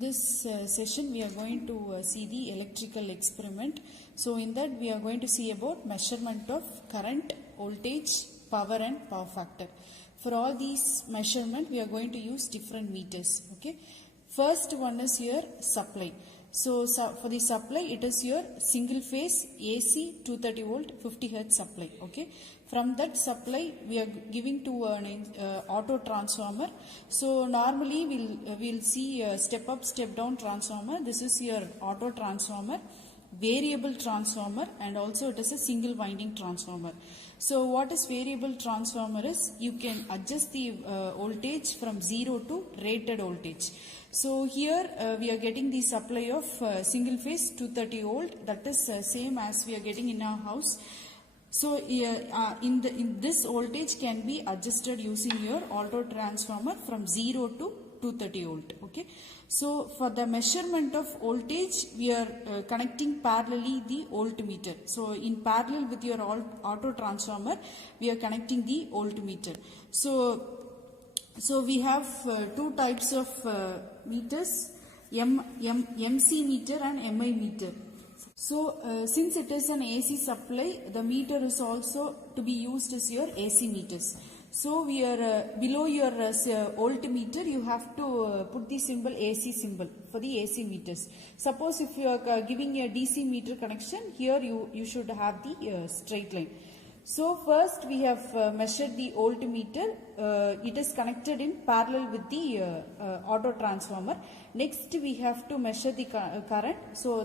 This session we are going to see the electrical experiment. So in that we are going to see about measurement of current, voltage, power and power factor. For all these measurement we are going to use different meters. Okay. First one is your supply. So for the supply it is your single phase AC 230 volt 50 hertz supply. Okay. From that supply we are giving to an auto transformer. So normally we'll see step up step down transformer. This is your auto transformer, variable transformer, and also it is a single winding transformer. So what is variable transformer is you can adjust the voltage from 0 to rated voltage. So here we are getting the supply of single phase 230 volt, that is same as we are getting in our house. So in this voltage can be adjusted using your auto transformer from 0 to 230 volt. Okay. So for the measurement of voltage we are connecting parallelly the voltmeter. So in parallel with your auto transformer we are connecting the voltmeter. So we have two types of meters, MC meter and MI meter. So since it is an AC supply, the meter is also to be used as your AC meters. So we are below your voltmeter you have to put the symbol AC symbol for the AC meters. Suppose if you are giving a DC meter connection, here you should have the straight line. So first we have measured the voltmeter. It is connected in parallel with the auto transformer. Next we have to measure the current. So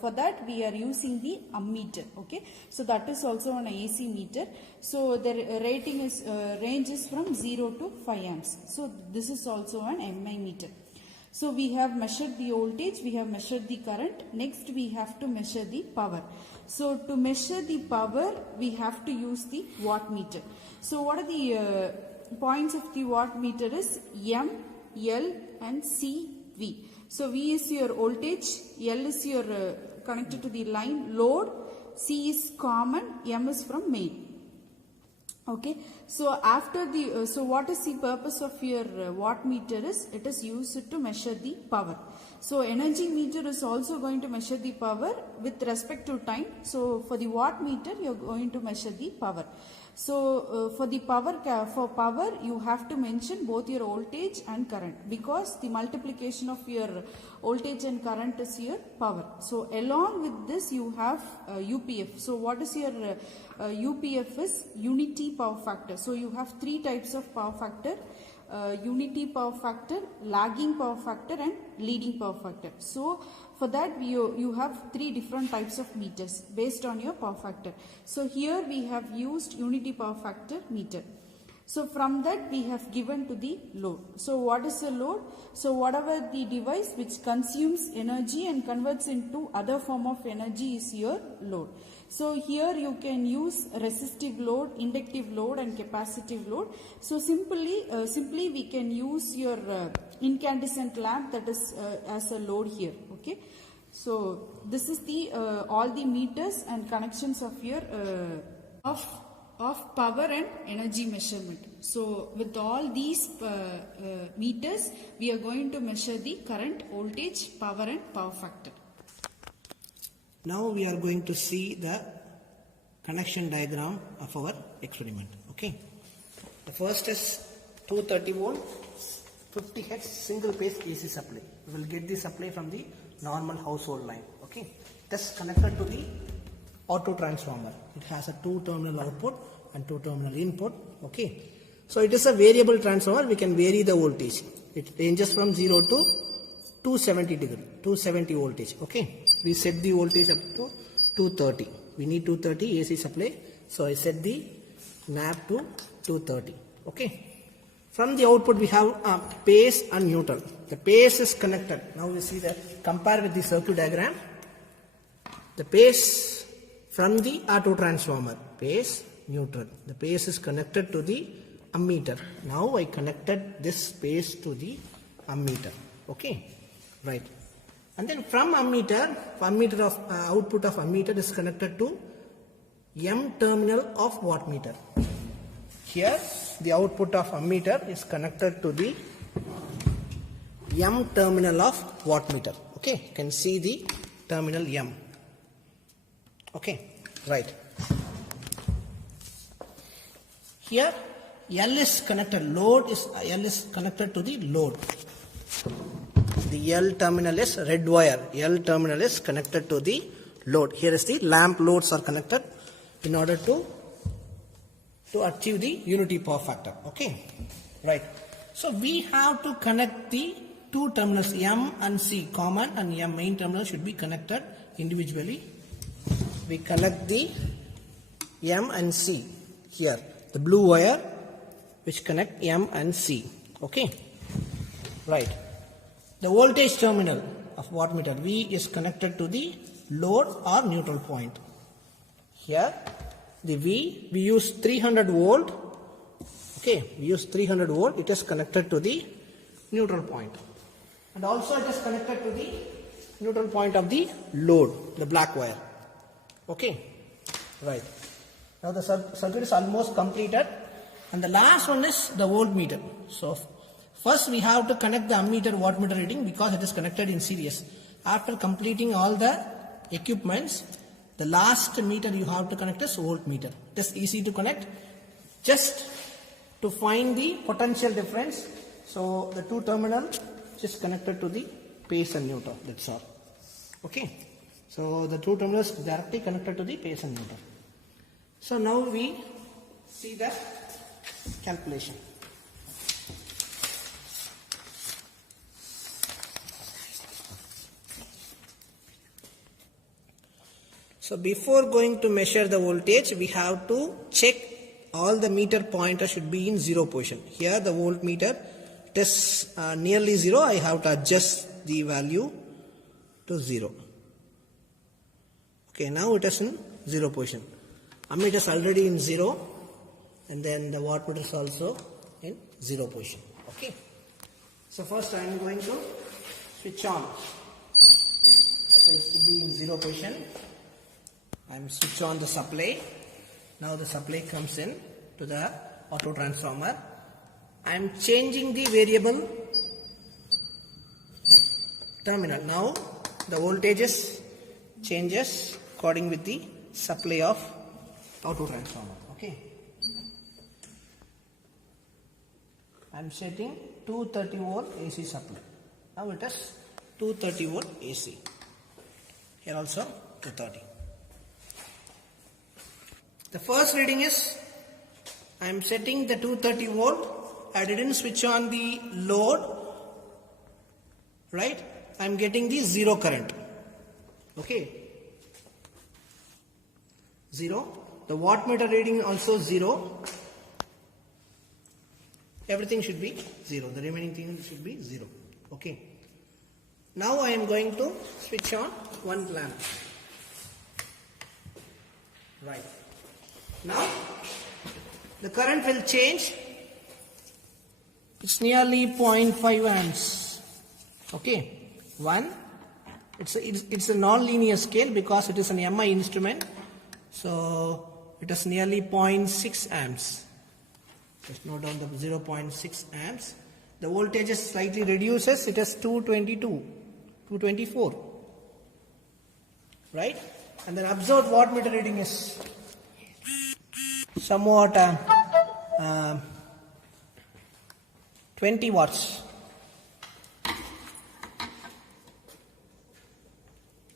for that we are using the ammeter. Okay. So that is also an AC meter. So the rating is range is from 0 to 5 amps. So this is also an MI meter. So we have measured the voltage, we have measured the current. Next we have to measure the power. So to measure the power we have to use the wattmeter. So what are the points of the wattmeter is M, L and C, V. So V is your voltage, L is your connected to the line load, C is common, M is from main. Okay, so after the so what is the purpose of your wattmeter is it is used to measure the power. So energy meter is also going to measure the power with respect to time. So for the wattmeter you are going to measure the power. So for the power you have to mention both your voltage and current, because the multiplication of your voltage and current is your power. So along with this you have UPF. So what is your UPF is unity power factor. So you have three types of power factor. Unity power factor, lagging power factor and leading power factor. So for that you have three different types of meters based on your power factor. So here we have used unity power factor meter. So from that we have given to the load. So what is the load? So whatever the device which consumes energy and converts into other form of energy is your load. So here you can use resistive load, inductive load and capacitive load. So simply we can use your incandescent lamp, that is as a load here. Okay. So this is the all the meters and connections of your of power and energy measurement. So with all these meters we are going to measure the current, voltage, power and power factor. Now we are going to see the connection diagram of our experiment. Okay. The first is 230 volt 50 hertz single phase AC supply. We will get the supply from the normal household line. Okay. That's connected to the auto transformer. It has a 2-terminal output and 2-terminal input. Okay. So it is a variable transformer. We can vary the voltage. It ranges from 0 to 270 voltage. Okay. We set the voltage up to 230. We need 230 AC supply. So I set the NAP to 230. Okay. From the output we have base and neutral. The base is connected. Now we see that, compare with the circuit diagram. The base from the auto transformer, base, neutral. The base is connected to the ammeter. Now I connected this base to the ammeter. Okay. Right. And then from ammeter of output of ammeter is connected to M terminal of wattmeter. Here the output of ammeter is connected to the M terminal of wattmeter. Okay, you can see the terminal M. Okay, right. Here L is connected, L is connected to the load. The L terminal is red wire. L terminal is connected to the load. Here is the lamp loads are connected in order to achieve the unity power factor. Okay, right. So we have to connect the two terminals M and C common, and M main terminal should be connected individually. We connect the M and C here, the blue wire which connect M and C. Okay, right. The voltage terminal of wattmeter V is connected to the load or neutral point. Here the V, we use 300 volt. Okay, we use 300 volt. It is connected to the neutral point, and also it is connected to the neutral point of the load, the black wire. Okay, right. Now the circuit is almost completed, and the last one is the voltmeter. So first we have to connect the ammeter wattmeter reading because it is connected in series. After completing all the equipments, the last meter you have to connect is voltmeter. It is easy to connect, just to find the potential difference. So the two terminal just connected to the base and neutral, that's all. Okay, so the two terminals directly connected to the base and neutral. So now we see the calculation. So before going to measure the voltage, we have to check all the meter pointer should be in zero position. Here the voltmeter, it is nearly zero. I have to adjust the value to 0. Okay, now it is in 0 position. Ammeter is already in 0, and then the wattmeter is also in 0 position. Okay, so first I am going to switch on. So it should be in 0 position. I am switch on the supply. Now the supply comes in to the auto transformer. I am changing the variable terminal. Now the voltages changes according with the supply of auto transformer. Okay, I am setting 230 volt AC supply. Now it is 230 volt AC. Here also 230. The first reading is, I am setting the 230 volt. I didn't switch on the load, right? I am getting the 0 current. Okay, 0. The wattmeter reading also 0. Everything should be 0. The remaining thing should be 0. Okay. Now I am going to switch on one lamp. Right. Now the current will change. It's nearly 0.5 amps. Okay, 1. It's a non-linear scale because it is an MI instrument. So it is nearly 0.6 amps. Just note down the 0.6 amps. The voltage is slightly reduces. It is 222, 224. Right? And then observed wattmeter reading is somewhat 20 watts.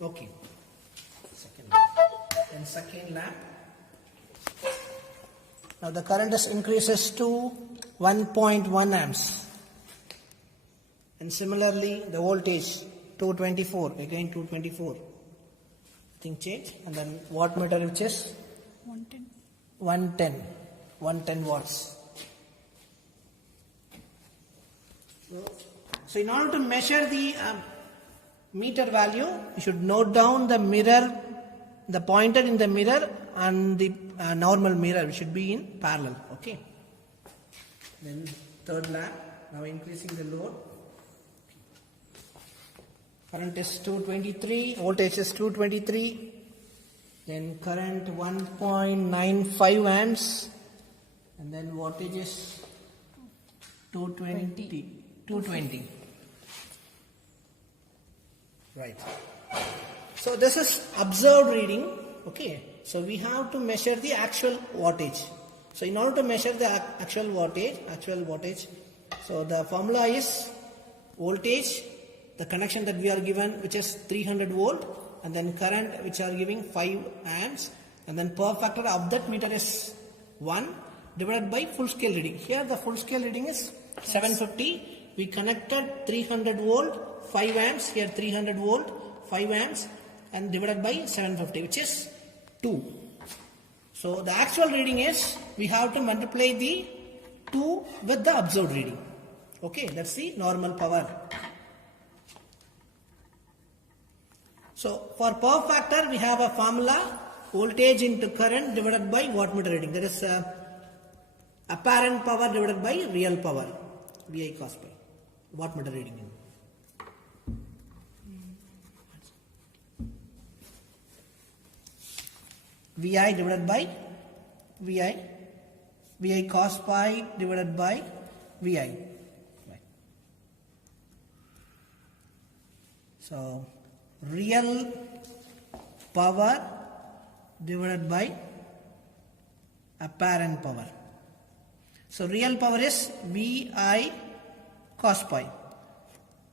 Okay. Second lamp. Now the current is increases to 1.1 amps. And similarly the voltage 224, again 224. Thing change, and then wattmeter which is 110 watts. So in order to measure the meter value, you should note down the mirror, the pointer in the mirror and the normal mirror which should be in parallel. Okay. Then third lamp, now increasing the load. Current is 223, voltage is 223. Then current 1.95 amps, and then wattage is 220. Right. So this is observed reading. Okay. So we have to measure the actual wattage. So in order to measure the actual wattage, so the formula is voltage, the connection that we are given, which is 300 volt, and then current, which are giving 5 amps, and then power factor of that meter is 1 divided by full scale reading. Here the full scale reading is 750. We connected 300 volt, 5 amps, here 300 volt, 5 amps, and divided by 750, which is 2. So the actual reading is, we have to multiply the 2 with the observed reading. Okay, that's the normal power. So for power factor, we have a formula, voltage into current divided by wattmeter reading. That is apparent power divided by real power, VI cos pi, wattmeter reading. VI divided by VI cos pi divided by VI. Right. So real power divided by apparent power. So real power is VI cos pi,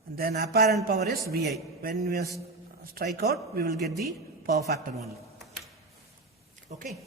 and then apparent power is VI. When we strike out, we will get the power factor only. Okay.